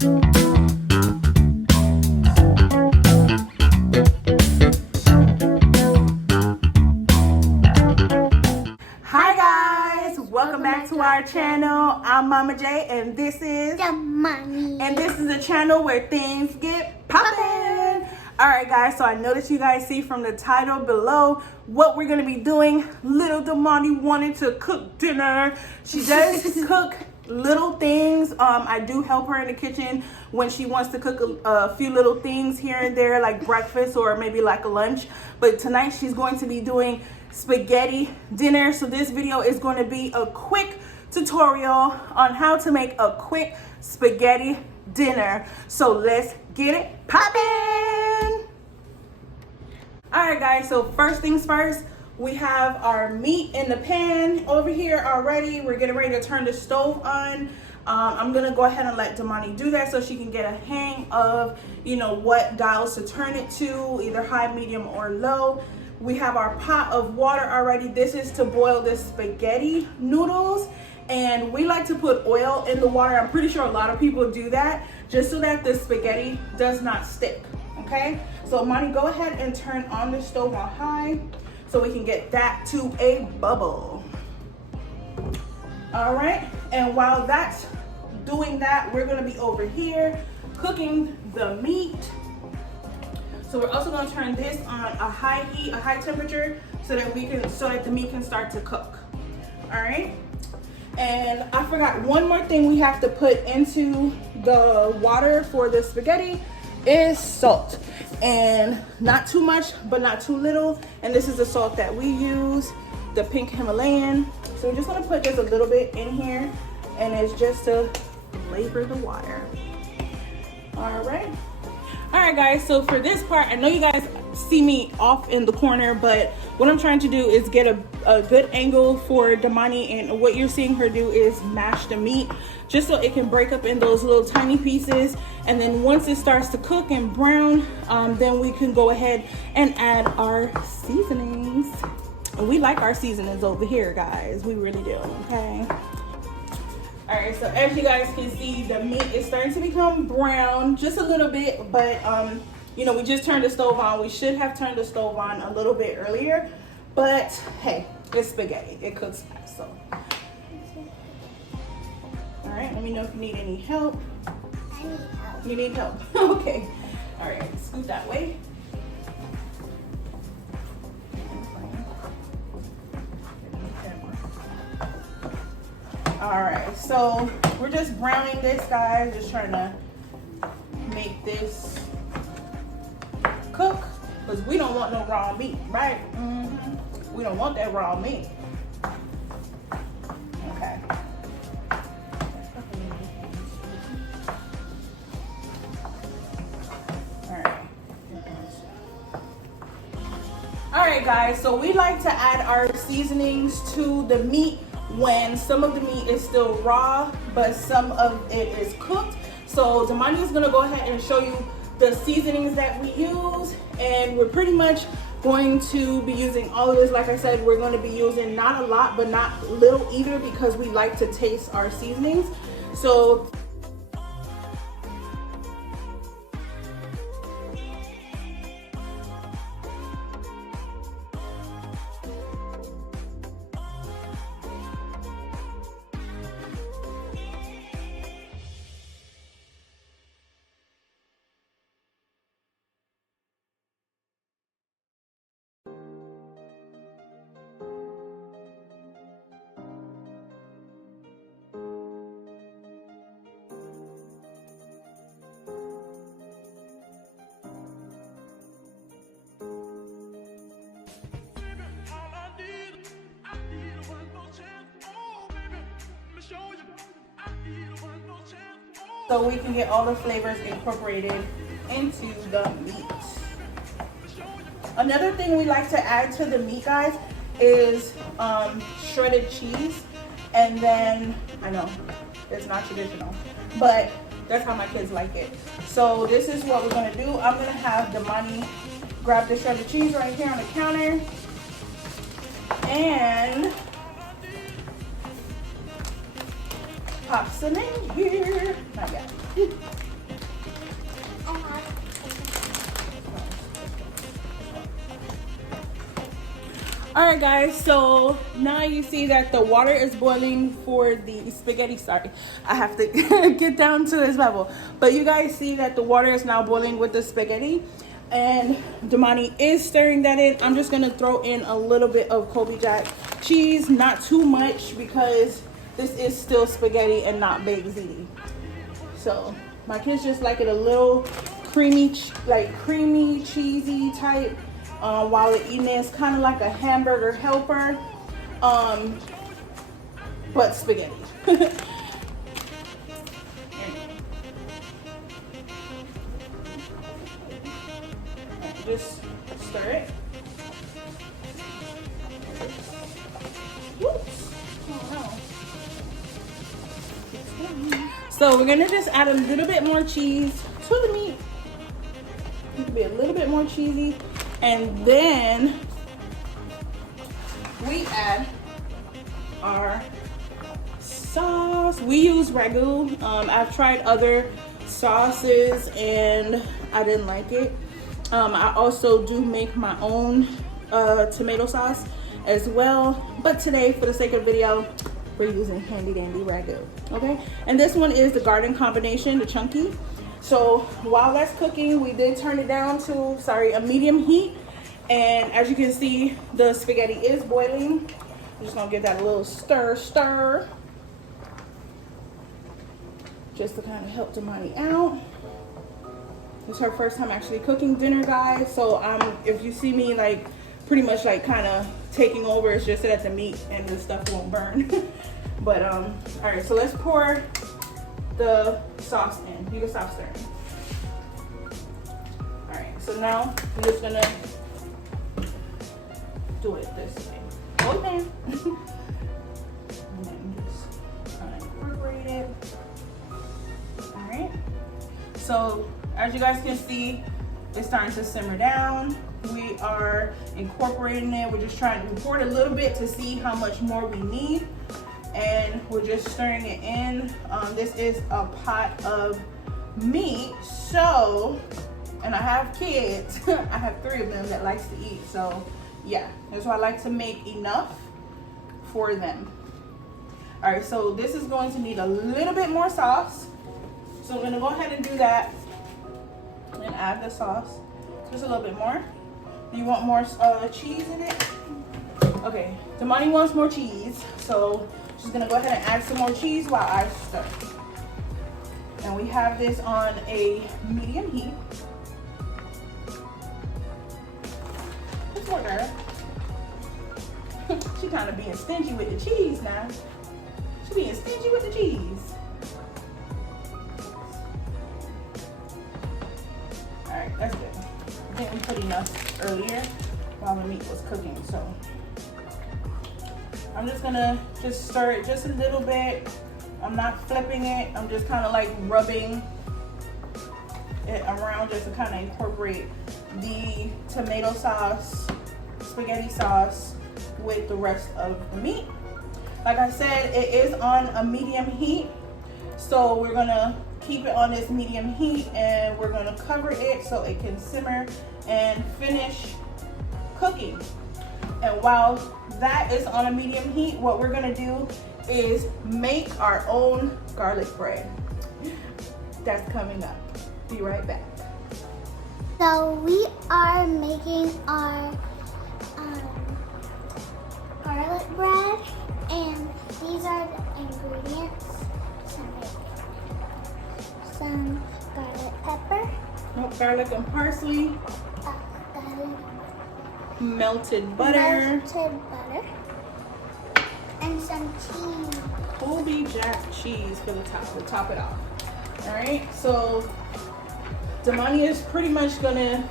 Hi guys, welcome back to our channel. I'm Mama J and this is Damani. And this is a channel where things get poppin'. Alright guys, so I noticed you guys see from the title below what we're gonna be doing. Little Damani wanted to cook dinner. She does cook little things. I do help her in the kitchen when she wants to cook a few little things here and there, like breakfast or maybe like a lunch. But tonight she's going to be doing spaghetti dinner. So this video is going to be a quick tutorial on how to make a quick spaghetti dinner. So let's get it poppin'. All right guys, so first things first, we have our meat in the pan over here already. We're getting ready to turn the stove on. I'm gonna go ahead and let Damani do that so she can get a hang of, you know, what dials to turn it to, either high, medium, or low. We have our pot of water already. This is to boil the spaghetti noodles. And we like to put oil in the water. I'm pretty sure a lot of people do that just so that the spaghetti does not stick, okay? So Monty, go ahead and turn on the stove on high so we can get that to a bubble. All right, and while that's doing that, we're gonna be over here cooking the meat. So we're also gonna turn this on a high heat, a high temperature, so that the meat can start to cook. All right. And I forgot one more thing we have to put into the water for the spaghetti is salt. And not too much, but not too little. And this is the salt that we use, the pink Himalayan. So we're just gonna put just a little bit in here, and it's just to flavor the water. All right. All right guys, so for this part, I know you guys see me off in the corner, but what I'm trying to do is get a good angle for Damani, and what you're seeing her do is mash the meat just so it can break up in those little tiny pieces. And then once it starts to cook and brown, then we can go ahead and add our seasonings. And we like our seasonings over here, guys. We really do, okay? All right, so as you guys can see, the meat is starting to become brown just a little bit, but you know, we just turned the stove on. We should have turned the stove on a little bit earlier, but hey, it's spaghetti. It cooks fast, so. All right, let me know if you need any help. I need help. You need help, okay. All right, scoot that way. All right, so we're just browning this, guys, just trying to make this cook, because we don't want no raw meat, right? We don't want that raw meat. Okay. All right, guys, so we like to add our seasonings to the meat when some of the meat is still raw, but some of it is cooked. So Damani is gonna go ahead and show you the seasonings that we use, and we're pretty much going to be using all of this. Like I said, we're going to be using not a lot, but not little either, because we like to taste our seasonings. So so we can get all the flavors incorporated into the meat. Another thing we like to add to the meat, guys, is shredded cheese. And then, I know, it's not traditional, but that's how my kids like it. So this is what we're gonna do. I'm gonna have Damani grab the shredded cheese right here on the counter. And pop some in here. Not yet. All right, guys, so now you see that the water is boiling for the spaghetti. Sorry, I have to get down to this level. But you guys see that the water is now boiling with the spaghetti. And Damani is stirring that in. I'm just gonna throw in a little bit of Colby Jack cheese, not too much, because this is still spaghetti and not baked ziti. So my kids just like it a little creamy, creamy, cheesy type. While they're eating it, it's kind of like a hamburger helper, but spaghetti. Just stir it. Whoops. Oh, no. So we're gonna just add a little bit more cheese to the meat. It can be a little bit more cheesy. And then we add our sauce. We use ragu. I've tried other sauces and I didn't like it. I also do make my own tomato sauce as well. But today, for the sake of the video, we're using handy dandy ragu. Okay? And this one is the garden combination, the chunky. So while that's cooking, we did turn it down to, a medium heat. And as you can see, the spaghetti is boiling. I'm just gonna give that a little stir. Just to kind of help Damani out. It's her first time actually cooking dinner, guys. So if you see me pretty much kind of taking over, it's just that the meat and the stuff won't burn. But all right, so let's pour the sauce in. You can stop stirring. All right, so now we're just gonna do it this way. Okay. And then just kind of incorporate it. All right. So as you guys can see, it's starting to simmer down. We are incorporating it. We're just trying to pour it a little bit to see how much more we need. And we're just stirring it in. This is a pot of meat. So, and I have kids. I have 3 of them that likes to eat. So yeah, that's why I like to make enough for them. All right, so this is going to need a little bit more sauce. So I'm gonna go ahead and do that and add the sauce. Just a little bit more. Do you want more cheese in it? Okay, Damani wants more cheese. So she's gonna go ahead and add some more cheese while I stir. And we have this on a medium heat. It's more girl. She kind of being stingy with the cheese now. She being stingy with the cheese. All right, that's good. I think we put enough earlier while the meat was cooking, so. I'm just gonna stir it just a little bit. I'm not flipping it. I'm just kind of rubbing it around just to kind of incorporate the tomato sauce, spaghetti sauce with the rest of the meat. Like I said, it is on a medium heat. So we're gonna keep it on this medium heat and we're gonna cover it so it can simmer and finish cooking. And while that is on a medium heat, what we're gonna do is make our own garlic bread. That's coming up. Be right back. So we are making our garlic bread, and these are the ingredients. Some garlic pepper. Garlic and parsley. Garlic. Melted butter. And some cheese. Colby Jack cheese for the top, to top it off. All right, so Damani is pretty much gonna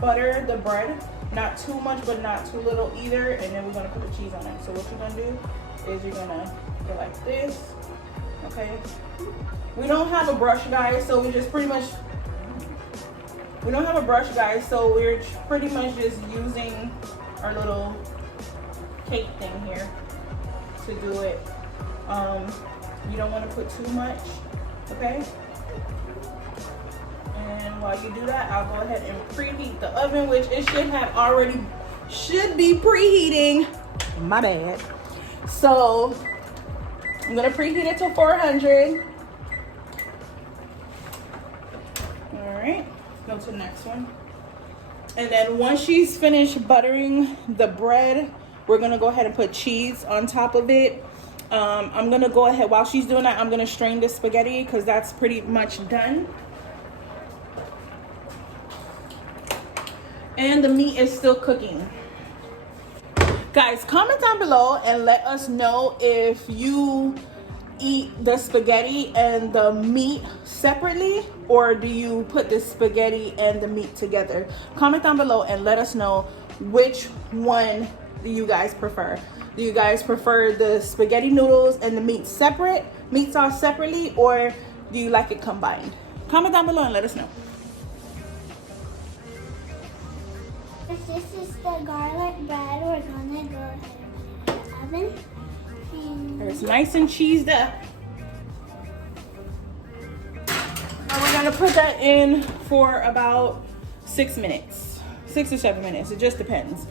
butter the bread, not too much but not too little either, and then we're gonna put the cheese on it. So what you're gonna do is you're gonna go like this, okay? We don't have a brush, guys, so we just pretty much, we don't have a brush, guys, so we're pretty much just using our little cake thing here to do it. You don't want to put too much, okay? And while you do that, I'll go ahead and preheat the oven, which it should have already should be preheating. My bad. So I'm gonna preheat it to 400. All right, go to the next one. And then once she's finished buttering the bread, we're gonna go ahead and put cheese on top of it. I'm gonna go ahead, while she's doing that, I'm gonna strain the spaghetti because that's pretty much done. And the meat is still cooking. Guys, comment down below and let us know if you eat the spaghetti and the meat separately, or do you put the spaghetti and the meat together? Comment down below and let us know which one do you guys prefer. Do you guys prefer the spaghetti noodles and the meat sauce separately, or do you like it combined? Comment down below and let us know. This is the garlic bread. We're gonna go ahead and put it in the oven. And It's nice and cheesed up. And we're gonna put that in for about 6 minutes. 6 or 7 minutes, it just depends.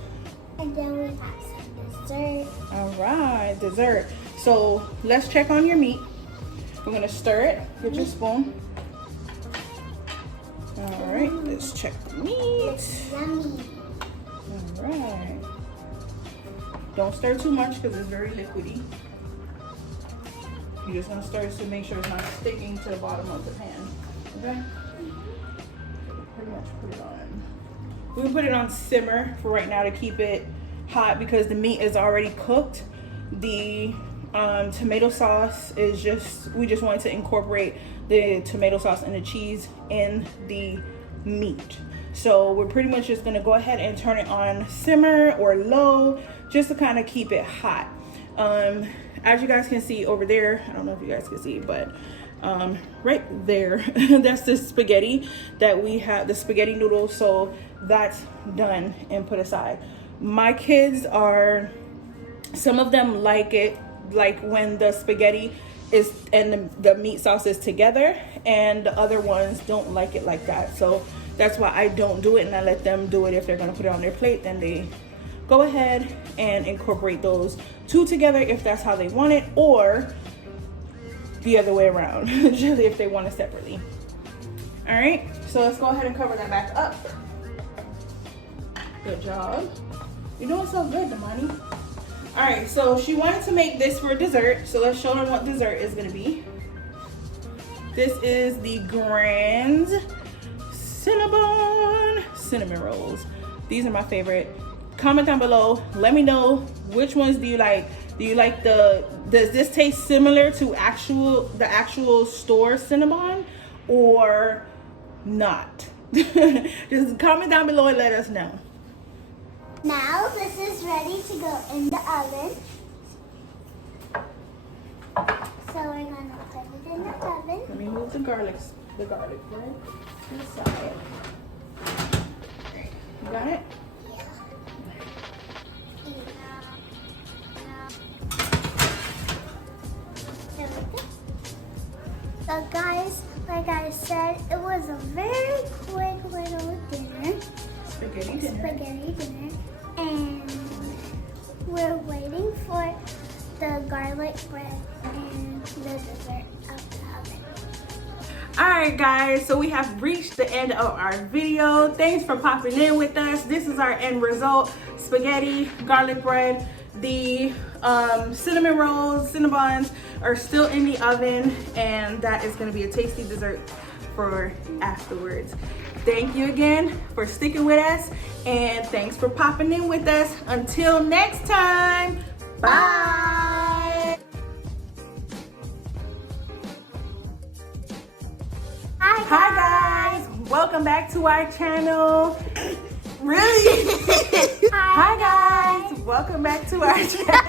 then we have some dessert. All right, dessert. So let's check on your meat. We're gonna stir it with your spoon. All right, let's check the meat. It's yummy. All right. Don't stir too much because it's very liquidy. You're just gonna stir to make sure it's not sticking to the bottom of the pan. Okay? Pretty much put it on. We can put it on simmer for right now to keep it hot because the meat is already cooked. The tomato sauce is we just wanted to incorporate the tomato sauce and the cheese in the meat. So we're pretty much just gonna go ahead and turn it on simmer or low just to kind of keep it hot. As you guys can see over there, I don't know if you guys can see, but right there, that's the spaghetti that we have, the spaghetti noodles. So that's done and put aside. My kids some of them like it like when the spaghetti is and the meat sauce is together, and the other ones don't like it like that. So that's why I don't do it, and I let them do it. If they're gonna put it on their plate, then they go ahead and incorporate those two together if that's how they want it, or the other way around, just if they want it separately. All right, so let's go ahead and cover that back up. Good job. You're doing so good, Damani. All right, so she wanted to make this for dessert, so let's show them what dessert is gonna be. This is the Grand Cinnamon rolls. These are my favorite. Comment down below, let me know which ones do you like. Do you like does this taste similar to the actual store Cinnabon or not? Just comment down below and let us know. Now this is ready to go in the oven. So we're gonna put it in the oven. Let me move the garlic bread to the side. You got it? So guys, like I said, it was a very quick little dinner. Spaghetti dinner. And we're waiting for the garlic bread and the dessert of the oven. All right, guys, so we have reached the end of our video. Thanks for popping in with us. This is our end result: spaghetti, garlic bread. The cinnamon rolls, Cinnabons are still in the oven, and that is going to be a tasty dessert for afterwards. Thank you again for sticking with us, and thanks for popping in with us. Until next time, bye. Hi guys, welcome back to our channel. Really? Hi Hi guys, welcome back to our channel.